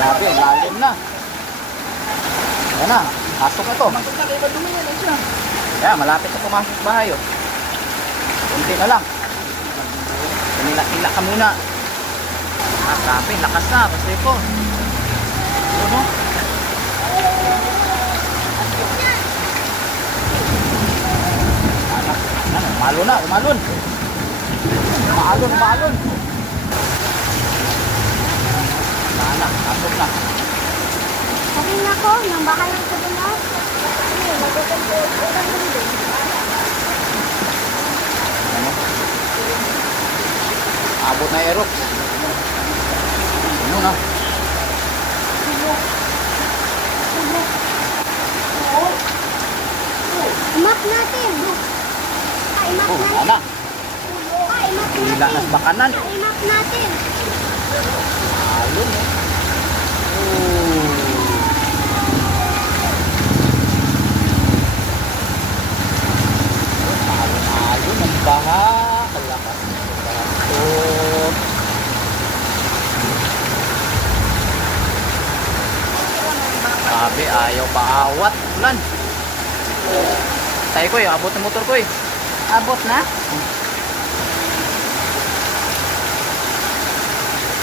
Grabe, lalim na. Ayan na, pasok na to. Ayan, malapit na pumasok sa bahay. Oh. Kunti na lang. Kanila-kila ka muna. Ah, grabe, lakas na. Kasi ko. Ano? Ano, umalon na, umalon. Umalon. Sana, pasok na. Sabi na ko, nang bahay ng sabunat. Ano? Abot na aerox. Ano na? Imak natin. Imak Oh, natin. ana. Imak Hila na natin. sa bakanan. Imak natin. Alon eh. Oh. Alon ang baha. Kalakas. Oh. Sabi, ayaw paawat. Ulan. Tayo ko eh, abot ng motor ko eh. Abot na?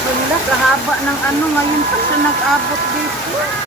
Wala, kahaba ng ano, ngayon pa siya nag-abot dito.